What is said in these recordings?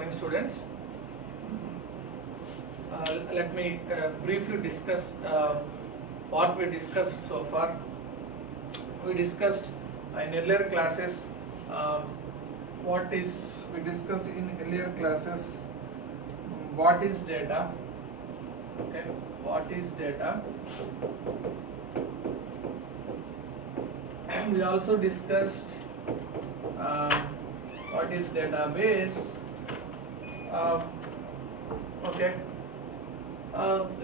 morning, students. Let me briefly discuss what we discussed so far. We discussed in earlier classes what is data. Okay, what is data? We also discussed what is database. Okay.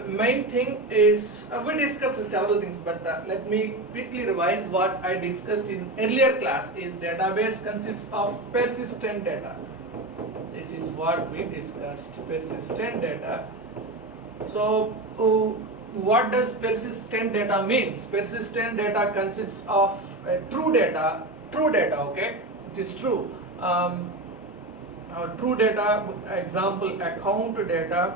Main thing is we discussed several things, but let me quickly revise what I discussed in earlier class. Is database consists of persistent data. This is what we discussed, persistent data. So what does persistent data means? Persistent data consists of true data, okay, which is true. True data, example account data,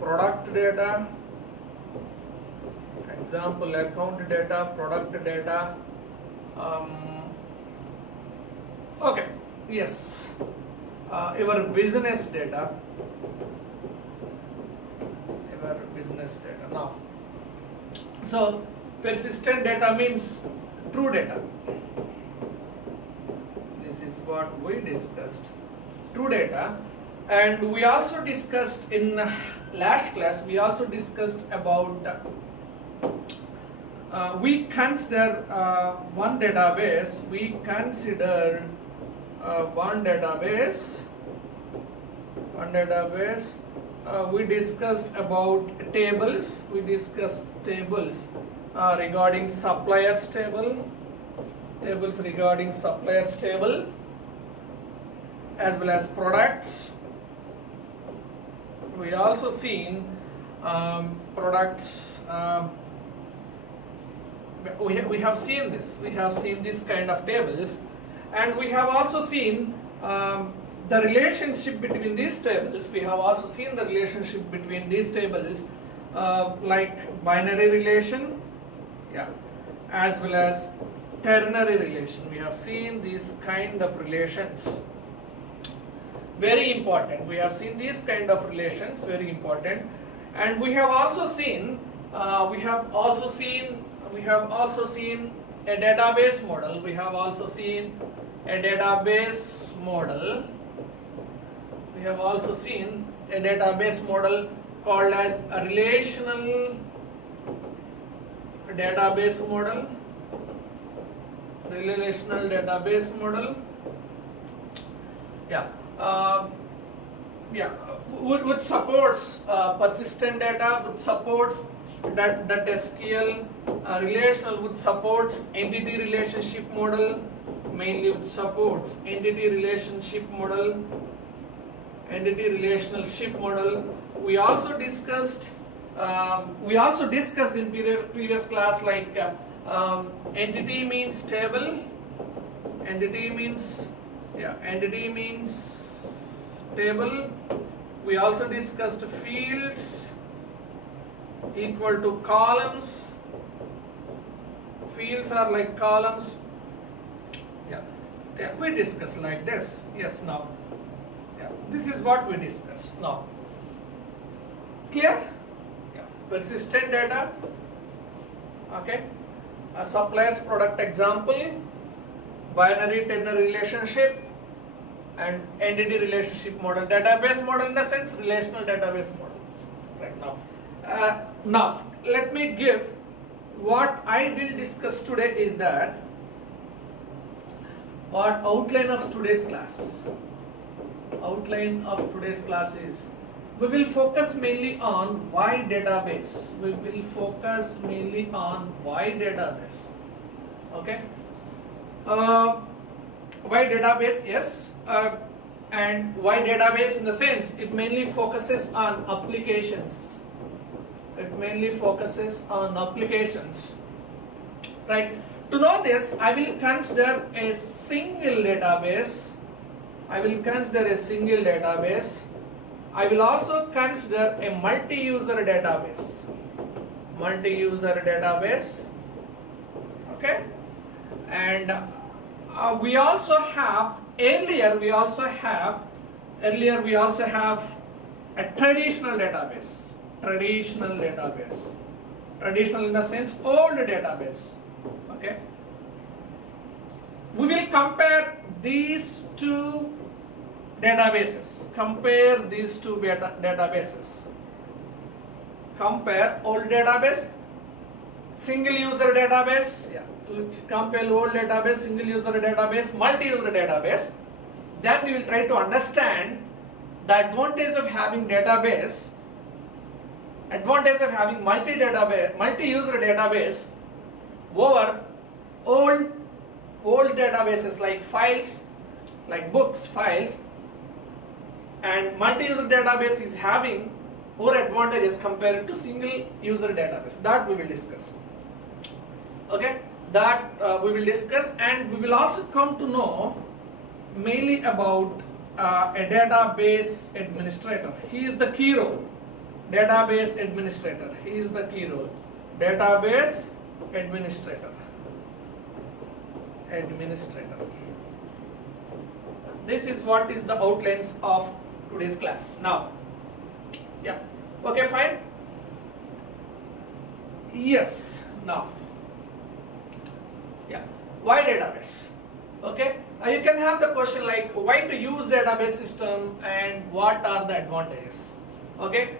product data, example account data, product data. Okay, yes, your business data, now. So persistent data means true data. This is what we discussed, true data. And we also discussed in last class, we also discussed about we consider one database, we discussed about tables, regarding suppliers table, regarding suppliers table, as well as products. We also seen products. We have seen this. We have seen this kind of tables, and we have also seen the relationship between these tables. We have also seen the relationship between these tables, like binary relation, as well as ternary relation. We have seen these kind of relations. Very important. We have seen these kind of relations, very important. And we have also seen a database model. We have also seen a database model called as a relational database model. Which supports persistent data, which supports that SQL relational, which supports entity relationship model, mainly which supports entity relationship model, entity relationship model. We also discussed in previous class, like entity means table, entity means table. We also discussed fields equal to columns. Fields are like columns. We discussed like this. Yes, now. This is what we discussed now. Clear? Persistent data. Okay. A supplier's product example, binary ternary relationship, and entity relationship model. Database model in the sense relational database model. Right now. Now let me give what I will discuss today is that what outline of today's class. Outline of today's class is we will focus mainly on why database. Okay. Why database? Yes. And why database in the sense it mainly focuses on applications. Right. To know this, I will consider a single database. I will also consider a multi-user database. Okay. And we also have earlier we also have a traditional database. Traditional in the sense old database. Okay. We will compare these two databases. Compare old database, single user database. Yeah. Compare old database, single user database, multi-user database. Then we will try to understand the advantage of having database, advantage of having multi-user database over old databases like files, like books, files, and multi-user database is having more advantages compared to single user database. That we will discuss. Okay, that we will discuss, and we will also come to know mainly about a database administrator. He is the key role. Database administrator. He is the key role. Database administrator. This is what is the outlines of today's class. Now, yeah, okay, fine. Yes, now, yeah, why database? Okay, you can have the question like why to use database system and what are the advantages. Okay,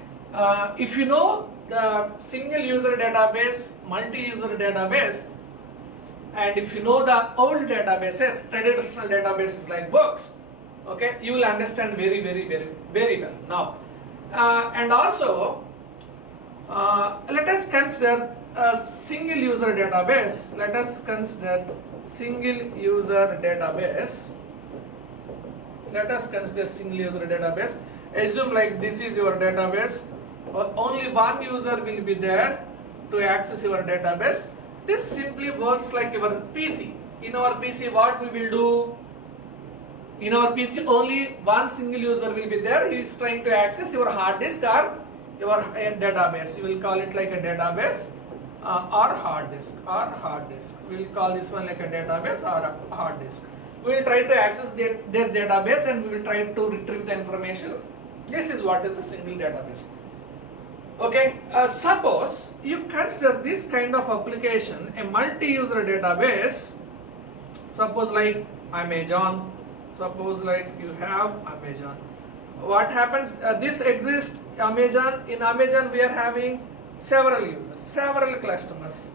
if you know the single user database, multi-user database, and if you know the old databases, traditional databases like books, okay, you will understand very well. Now, and also let us consider a single user database. Assume like this is your database. Only one user will be there to access your database. This simply works like your PC. In our PC, what we will do? In our PC, only one single user will be there. He is trying to access your hard disk or your database. You will call it like a database or hard disk. We will call this one like a database or a hard disk. We will try to access this database and we will try to retrieve the information. This is what is the single database. Okay, suppose you consider this kind of application, a multi-user database. Suppose like Amazon. Suppose like you have Amazon. What happens? This exists Amazon. In Amazon, we are having several users, several customers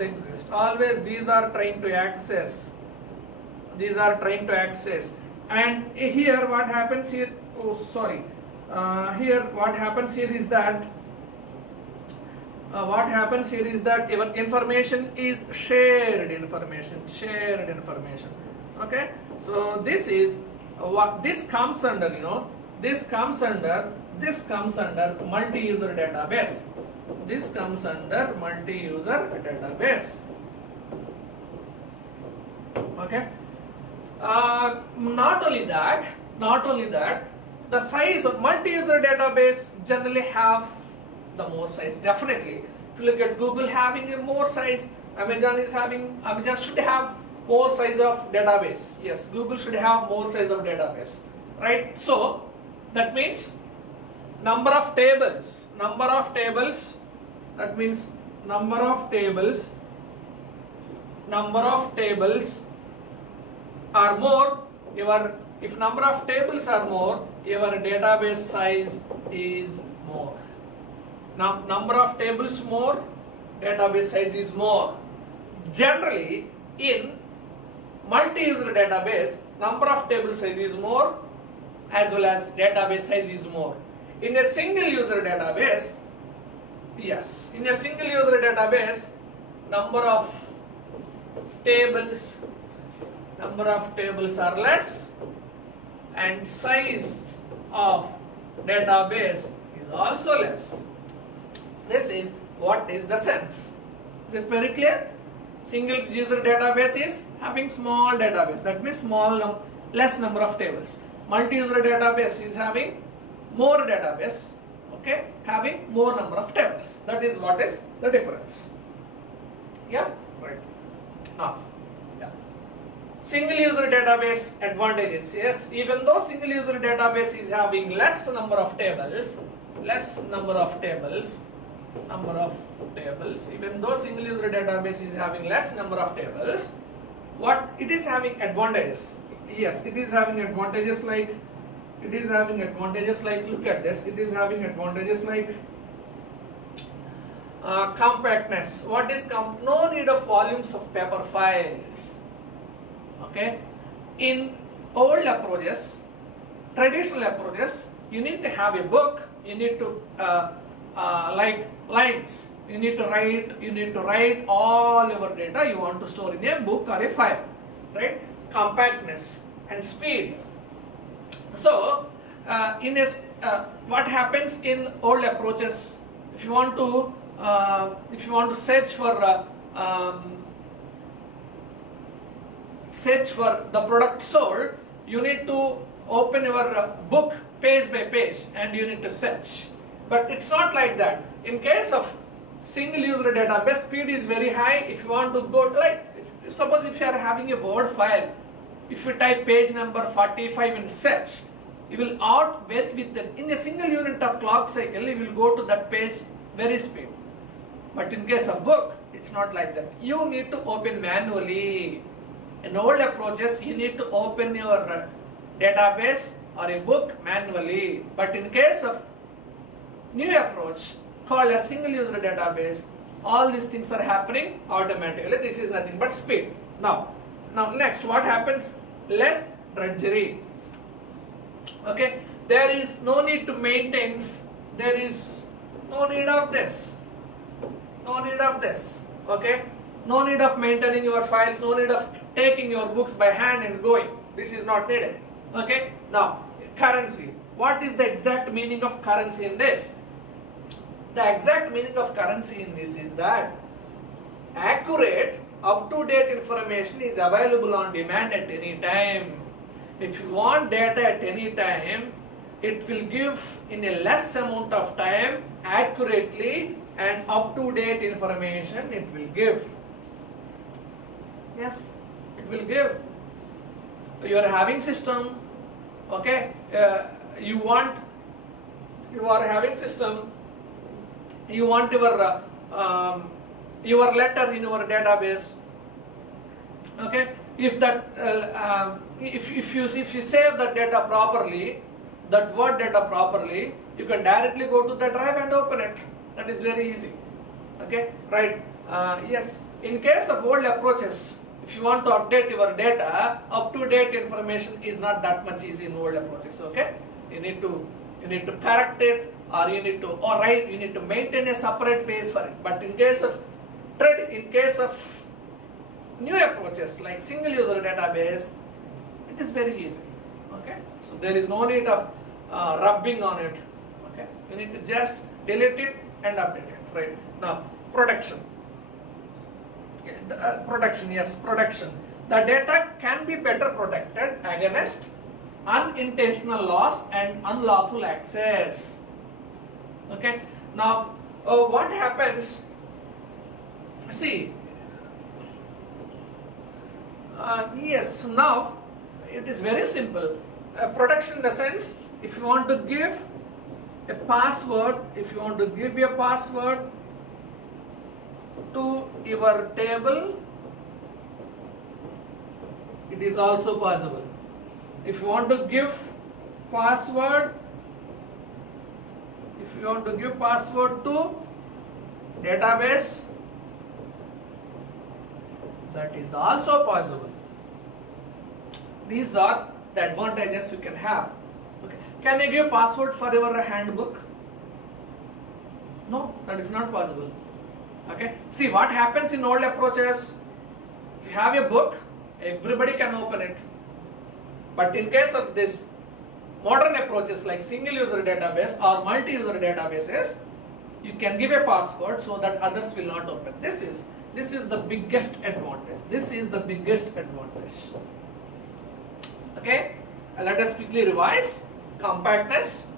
exist. Always these are trying to access. And here, what happens here? Oh, sorry. Here what happens here is that your information is shared information. Okay, so this is what this comes under, this comes under multi-user database. Okay, not only that, the size of multi-user database generally have the more size. Definitely, if you look at Google having a more size, Amazon should have more size of database. Yes, Google should have more size of database, right? So that means number of tables. That means number of tables are more. If number of tables are more, your database size is more. Now, number of tables more, database size is more. Generally, in multi-user database, number of table size is more as well as database size is more. In a single user database, number of tables are less and size of database is also less. This is what is the sense. Is it very clear? Single user database is having small database, that means less number of tables. Multi-user database is having more database, okay, having more number of tables. That is what is the difference. Yeah, right. Now, yeah. Single user database advantages. Yes, even though single user database is having less number of tables, even though single user database is having less number of tables, what it is having advantages. Yes, it is having advantages like, look at this, it is having advantages like compactness. What is no need of volumes of paper files. Okay, in old approaches, traditional approaches, you need to have a book, you need to like lines, you need to write all your data you want to store in a book or a file, right? Compactness and speed. So what happens in old approaches, if you want to search for the product sold, you need to open your book page by page and you need to search. But it's not like that. In case of single user database, speed is very high. If you want to go, like, suppose if you are having a Word file, if you type page number 45 in search, you will in a single unit of clock cycle, you will go to that page very speed. But in case of book, it's not like that. You need to open manually. In old approaches, you need to open your database or a book manually. But in case of new approach called a single user database, all these things are happening automatically. This is nothing but speed. Now next, what happens? Less drudgery. Okay, there is no need to maintain, there is no need of this. Okay, no need of maintaining your files, no need of taking your books by hand and going. This is not needed. Okay, now currency. What is the exact meaning of currency in this? The exact meaning of currency in this is that accurate, up-to-date information is available on demand at any time. If you want data at any time, it will give in a less amount of time, accurately and up-to-date information it will give. Yes, it will give. You are having system, okay, you are having system, you want your letter in your database. Okay, if that if you save that data properly, that Word data properly, you can directly go to the drive and open it. That is very easy. Okay, right? Yes. In case of old approaches, if you want to update your data, up-to-date information is not that much easy in old approaches. Okay, you need to correct it, or you need to maintain a separate page for it. But in case of new approaches like single user database, it is very easy. Okay, so there is no need of rubbing on it. Okay, you need to just delete it and update it. Right? Now, protection. Protection. The data can be better protected against unintentional loss and unlawful access. Okay. Now, what happens? See. Yes. Now, it is very simple. Protection in the sense, if you want to give a password, to your table, it is also possible. If you want to give password, to database, that is also possible. These are the advantages you can have. Okay. Can you give password for your handbook? No, that is not possible. Okay. See what happens in old approaches. If you have a book, everybody can open it. But in case of this modern approaches like single user database or multi-user databases, you can give a password so that others will not open. This is the biggest advantage. Okay. Let us quickly revise. Compactness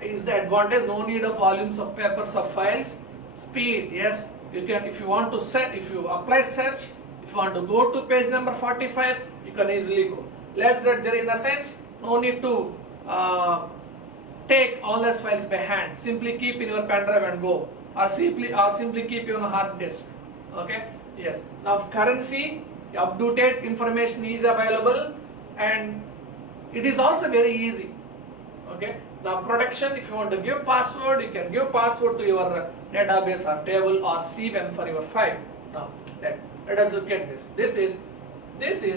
is the advantage. No need of volumes of papers of files. Speed, yes, you can, if you apply search, If you want to go to page number 45, you can easily go. Less drudgery in the sense, no need to take all these files by hand. Simply keep in your pen drive and go, or simply keep on a hard disk. Okay? Yes. Now currency, up-to-date information is available, and it is also very easy. Okay? Now protection, if you want to give password, you can give password to your database or table or cven for your file. Now let us look at this. This is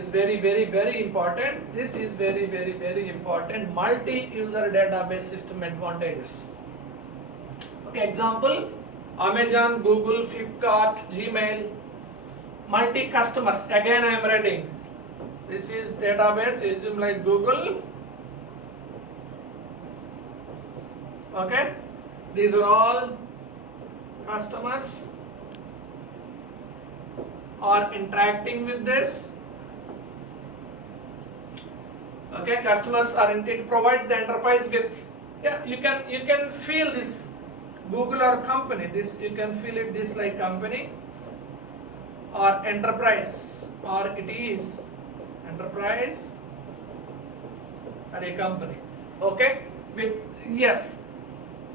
very important. This is very important. Multi-user database system advantages. Okay, example, Amazon, Google, Flipkart, Gmail, multi-customers. Again I am writing. This is database, assume like Google. Okay, these are all customers are interacting with this. Okay, customers are it provides the enterprise with, yeah, you can feel this Google or company, this you can feel it this like company or enterprise, or it is enterprise or a company. Okay, with yes,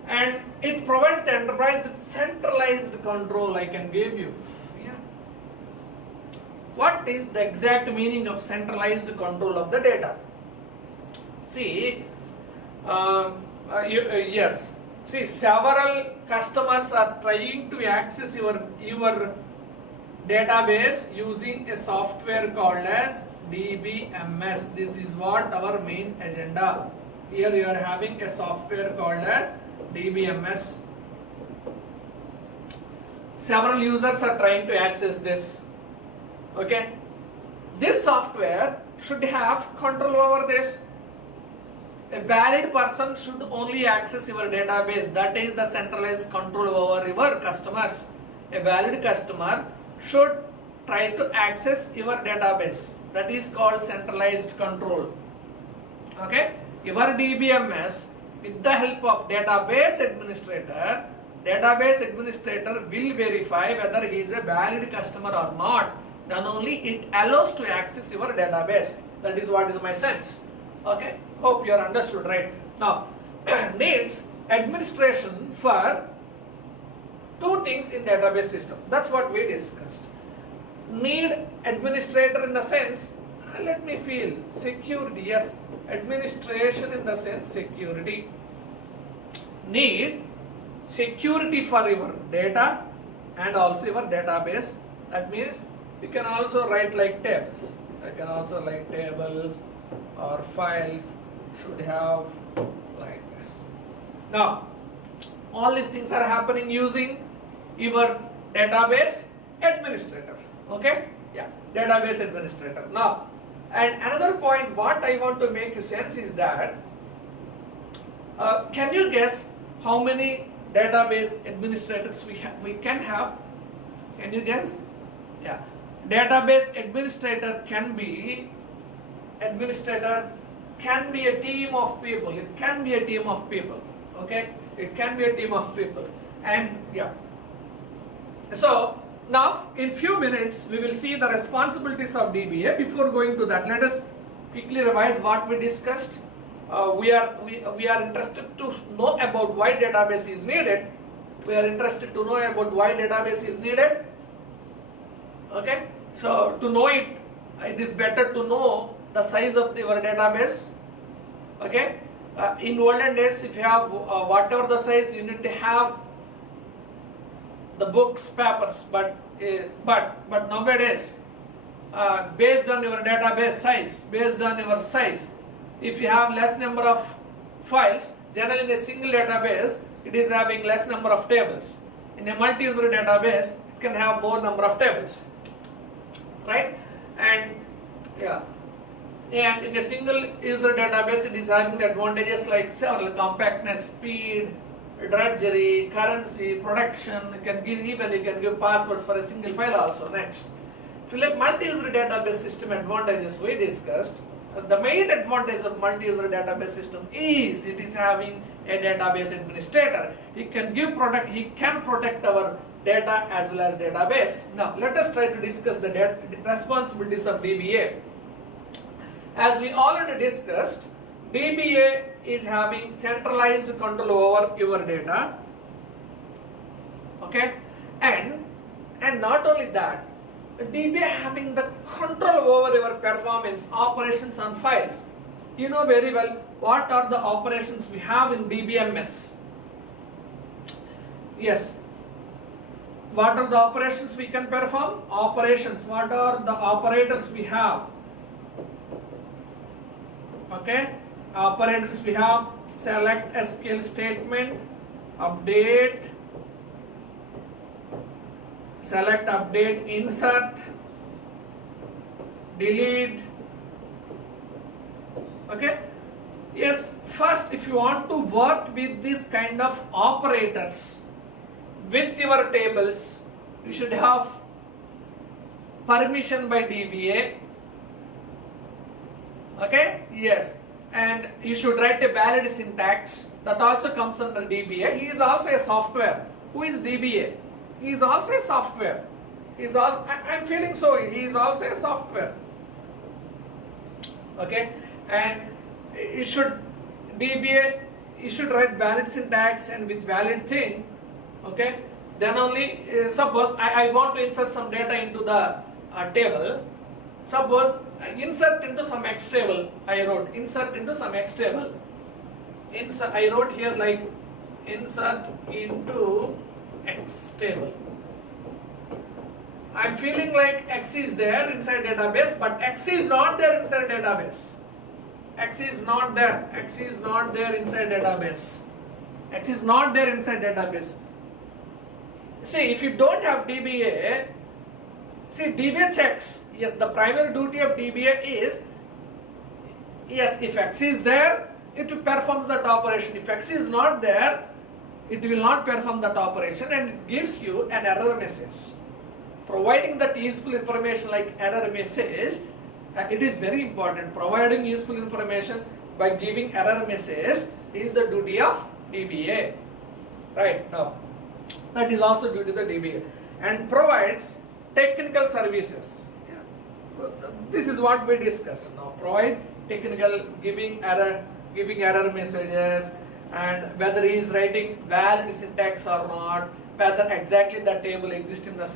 and it provides the enterprise with centralized control. I can give you. Yeah. What is the exact meaning of centralized control of the data? See, yes. See, several customers are trying to access your database using a software called as Dbms. This is what our main agenda. Here we are having a software called as Dbms. Several users are trying to access this. Okay, this software should have control over this. A valid person should only access your database. That is the centralized control over your customers. A valid customer should try to access your database. That is called centralized control. Okay, your DBMS, with the help of database administrator will verify whether he is a valid customer or not. Then only it allows to access your database. That is what is my sense. Okay, hope you are understood, right? Now, needs administration for two things in database system. That's what we discussed. Need administrator in the sense, let me feel security. Yes, administration in the sense security. Need security for your data and also your database. That means you can also write like tables. I can also write tables or files should have like this. Now, all these things are happening using your database administrator. Okay? Yeah, database administrator. Now, and another point what I want to make sense is that can you guess how many database administrators we can have? Can you guess? Yeah, database administrator can be a team of people. It can be a team of people. Okay, it can be a team of people. And yeah, so now in few minutes we will see the responsibilities of DBA. Before going to that, let us quickly revise what we discussed. We are interested to know about why database is needed. We are interested to know about why database is needed. Okay, so to know it, it is better to know the size of your database. Okay, in olden days, if you have whatever the size, you need to have the books, papers. But nowadays, based on your database size, if you have less number of files, generally in a single database, it is having less number of tables. In a multi-user database, it can have more number of tables, right? And yeah, and in a single user database, it is having advantages like several compactness, speed, drudgery, currency, protection. You can give passwords for a single file also. Next, if you like multi-user database system advantages we discussed. The main advantage of multi-user database system is it is having a database administrator. He can protect our data as well as database. Now let us try to discuss the responsibilities of DBA. As we already discussed, DBA is having centralized control over your data, okay, and not only that, DBA having the control over your performance, operations and files. You know very well what are the operations we have in Dbms. Yes, what are the operations we can perform? Operations, what are the operators we have? Okay, operators we have select SQL statement, update, select, update, insert, delete. Okay, yes, first if you want to work with this kind of operators with your tables, you should have permission by DBA. Okay, yes, and you should write a valid syntax that also comes under DBA. He is also a software. Who is DBA? He is also a software. He is also, I'm feeling so, he is also a software. Okay, and you should DBA, you should write valid syntax and with valid thing. Okay, then only suppose I want to insert some data into the table. Suppose insert into some X table. I wrote insert into some X table. I wrote here like insert into X table. I'm feeling like X is there inside database, but X is not there inside database. X is not there. X is not there inside database. X is not there inside database. See, if you don't have DBA, see, DBA checks. Yes, the primary duty of DBA is, yes, if X is there, it performs that operation. If X is not there, it will not perform that operation and it gives you an error message. Providing that useful information like error message, it is very important. Providing useful information by giving error message is the duty of DBA. Right now, that is also due to the DBA, and provides technical services. Yeah. This is what we discussed now. Provide technical, giving error messages, and whether he is writing valid syntax or not, whether exactly the table exists in the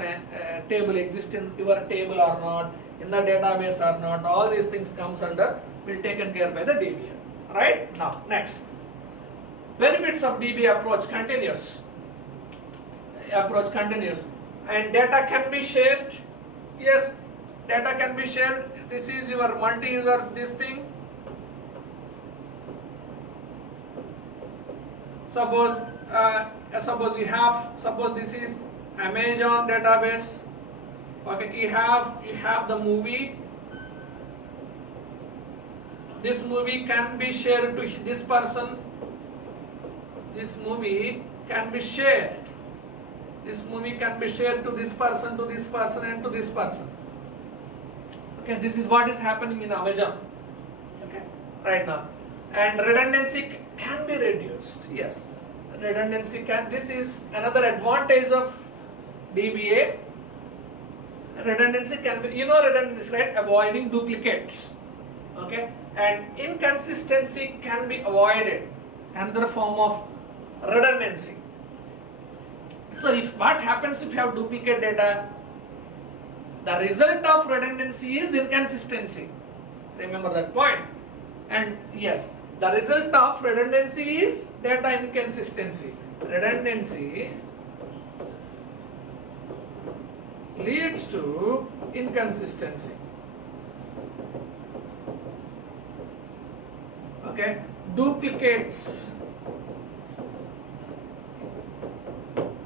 table exists in your table or not, in the database or not. All these things comes under, will taken care by the DBA. Right now, next, benefits of DBA approach continues. Approach continues, and data can be shared. Yes, data can be shared. This is your multi-user this thing. Suppose suppose this is Amazon database. Okay, you have the movie. This movie can be shared to this person. This movie can be shared. This movie can be shared to this person, and to this person. Okay, this is what is happening in Amazon. Okay, right now, and redundancy can be reduced. Yes, redundancy can. This is another advantage of DBA. Redundancy can be, redundancy, right? Avoiding duplicates. Okay, and inconsistency can be avoided. Another form of redundancy. So what happens if you have duplicate data? The result of redundancy is inconsistency. Remember that point. And yes, the result of redundancy is data inconsistency. Redundancy leads to inconsistency. Okay, duplicates.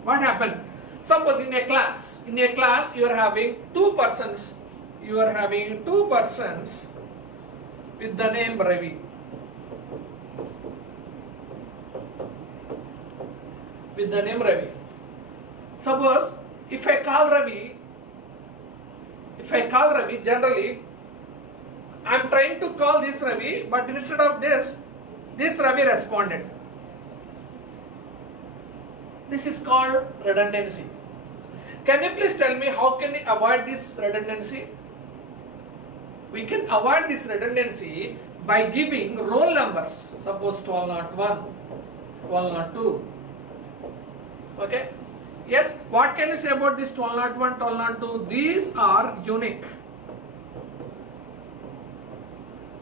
What happened? Suppose in a class you are having two persons. You are having two persons with the name Ravi. With the name Ravi. Suppose if I call Ravi, generally I am trying to call this Ravi, but instead of this Ravi responded. This is called redundancy. Can you please tell me how can we avoid this redundancy? We can avoid this redundancy by giving roll numbers. Suppose 1201, 1202. Okay? Yes, what can you say about this 1201, 1202? These are unique.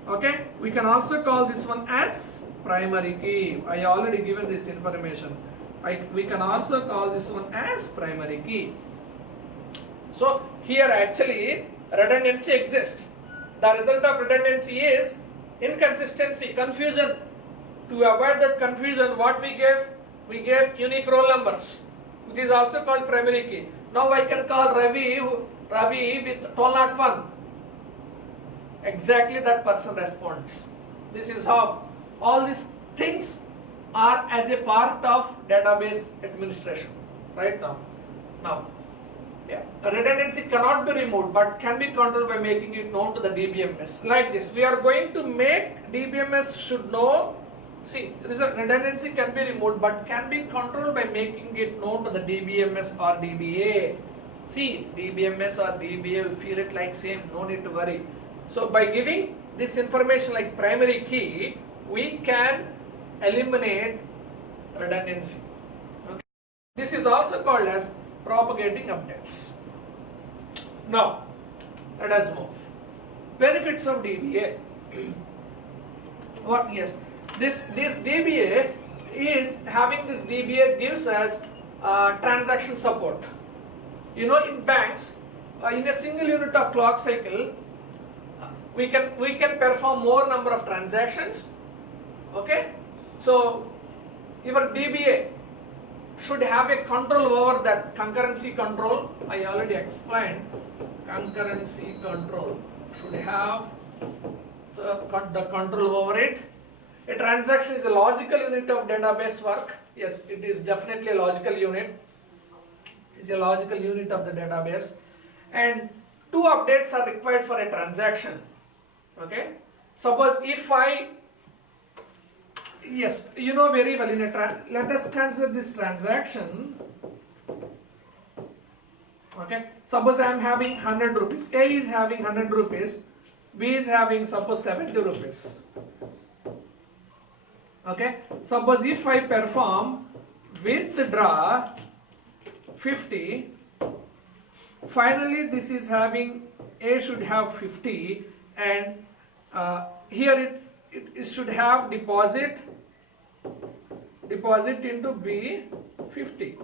Okay? We can also call this one as primary key. I already given this information. We can also call this one as primary key. So here actually redundancy exists. The result of redundancy is inconsistency, confusion. To avoid that confusion, what we gave? We gave unique roll numbers, which is also called primary key. Now I can call Ravi with 1201. Exactly that person responds. This is how all these things are as a part of database administration right now. Yeah, redundancy cannot be removed but can be controlled by making it known to the DBMS. Like this, we are going to make DBMS should know. See, redundancy can be removed but can be controlled by making it known to the DBMS or DBA. See, DBMS or DBA will feel it like same, no need to worry. So by giving this information like primary key, we can eliminate redundancy. Okay. This is also called as propagating updates. Now, let us move. Benefits of DBA. What? Yes, this DBA is having this DBA gives us transaction support. You know, in banks, in a single unit of clock cycle, we can perform more number of transactions. Okay, so your DBA should have a control over that concurrency control. I already explained. Concurrency control should have the control over it. A transaction is a logical unit of database work. Yes, it is definitely a logical unit. It's a logical unit of the database. And 2 updates are required for a transaction. Okay. Suppose if yes, you know very well in let us consider this transaction. Okay. Suppose I am having 100 rupees. A is having 100 rupees. B is having suppose 70 rupees. Okay. Suppose if I perform withdraw 50, finally this is having A should have 50 and here it should have deposit into B 50.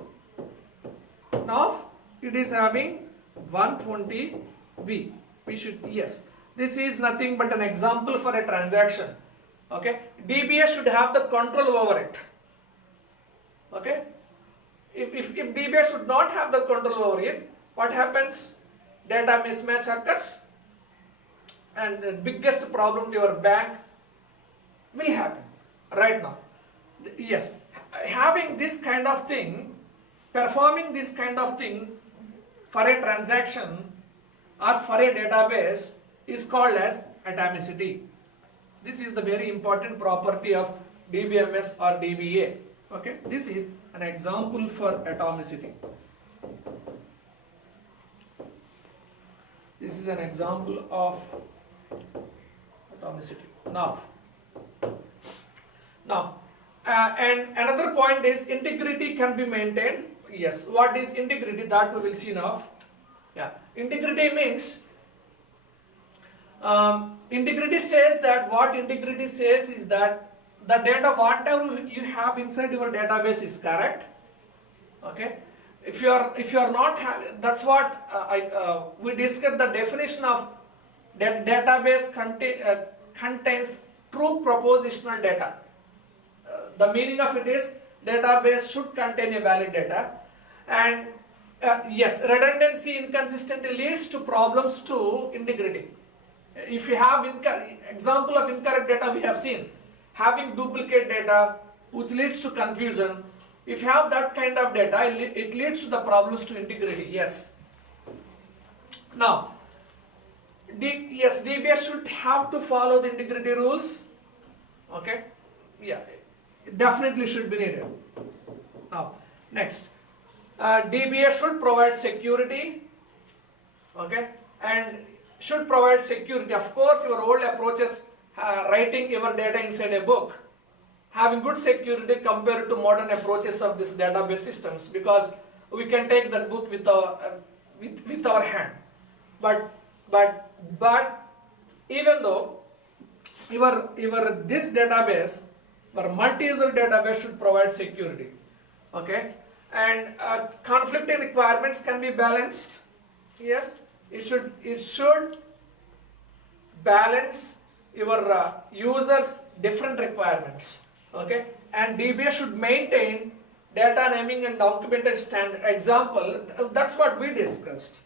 Now it is having 120 B. We should, yes, this is nothing but an example for a transaction. Okay, DBA should have the control over it. Okay, if DBA should not have the control over it, what happens? Data mismatch occurs and the biggest problem to your bank will happen right now. Yes, having this kind of thing, performing this kind of thing for a transaction or for a database is called as atomicity. This is the very important property of DBMS or DBA. Okay, this is an example for atomicity. This is an example of atomicity. Now, and another point is integrity can be maintained. Yes, what is integrity? That we will see now. Yeah, integrity means integrity says that what integrity says is that the data whatever you have inside your database is correct. Okay, if you are not having, that's what we discussed the definition of that database contains true propositional data. The meaning of it is database should contain a valid data, and yes, redundancy inconsistency leads to problems to integrity. If you have example of incorrect data we have seen, having duplicate data which leads to confusion. If you have that kind of data, it leads to the problems to integrity. Yes. Now, yes, DBS should have to follow the integrity rules. Okay. Yeah, it definitely should be needed. Now, next, DBA should provide security, okay, and should provide security. Of course, your old approaches, writing your data inside a book, having good security compared to modern approaches of this database systems, because we can take that book with our hand. But even though your this database, your multi-user database should provide security, okay, and conflicting requirements can be balanced. Yes, it should balance your users' different requirements, okay, and DBA should maintain data naming and documented standard. Example, that's what we discussed.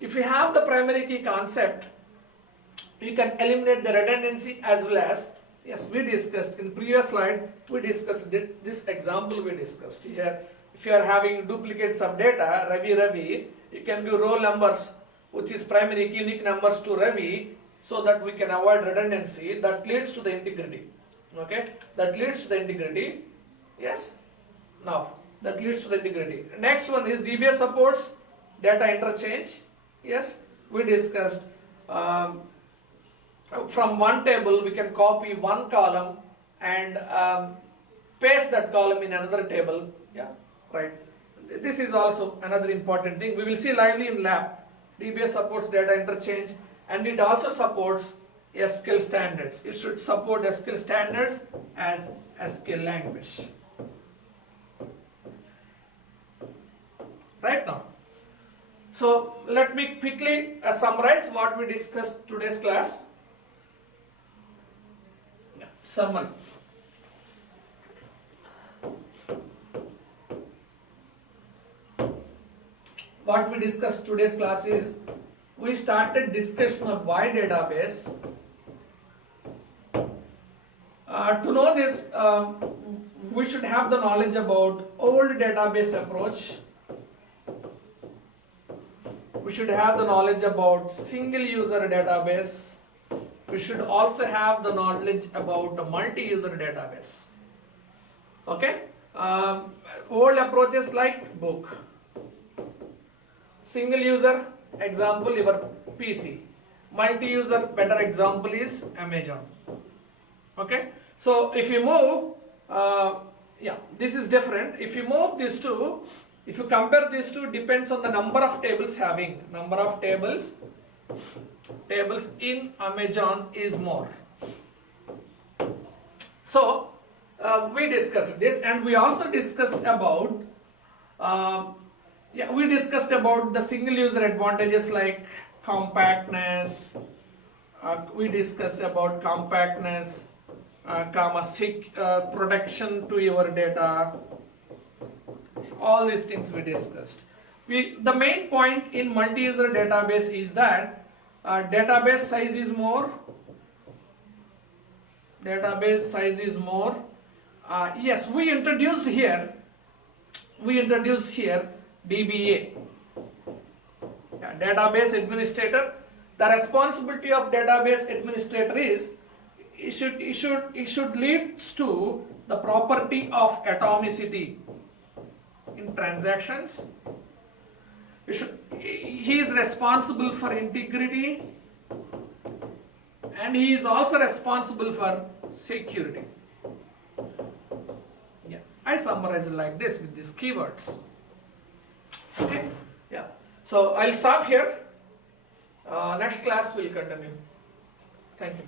If you have the primary key concept, you can eliminate the redundancy as well as, yes, we discussed in previous slide, we discussed this example we discussed here. If you are having duplicates of data, Ravi, you can give roll numbers, which is primary key unique numbers to Ravi, so that we can avoid redundancy. That leads to the integrity, okay, that leads to the integrity. Yes, now that leads to the integrity. Next one is DBA supports data interchange. Yes, we discussed from one table we can copy one column and paste that column in another table. Yeah, right. This is also another important thing. We will see lively in lab. DBA supports data interchange, and it also supports SQL standards. It should support SQL standards as SQL language. Right now. So let me quickly summarize what we discussed today's class. Summary. What we discussed today's class is, we started discussion of why database. To know this, we should have the knowledge about old database approach. We should have the knowledge about single user database. We should also have the knowledge about the multi-user database. Okay? Old approaches like book. Single user, example, your PC. Multi-user, better example is Amazon. Okay? So if you move, this is different. If you move these two, if you compare these two, depends on the number of tables having. Number of tables in Amazon is more. So we discussed this, and we also discussed about the single user advantages like compactness. We discussed about compactness, protection to your data. All these things we discussed. The main point in multi-user database is that database size is more. Database size is more. Yes, we introduced here DBA, database administrator. The responsibility of database administrator is it should lead to the property of atomicity in transactions. He is responsible for integrity, and he is also responsible for security. Yeah, I summarize it like this with these keywords. Okay, yeah. So I'll stop here. Next class will continue. Thank you.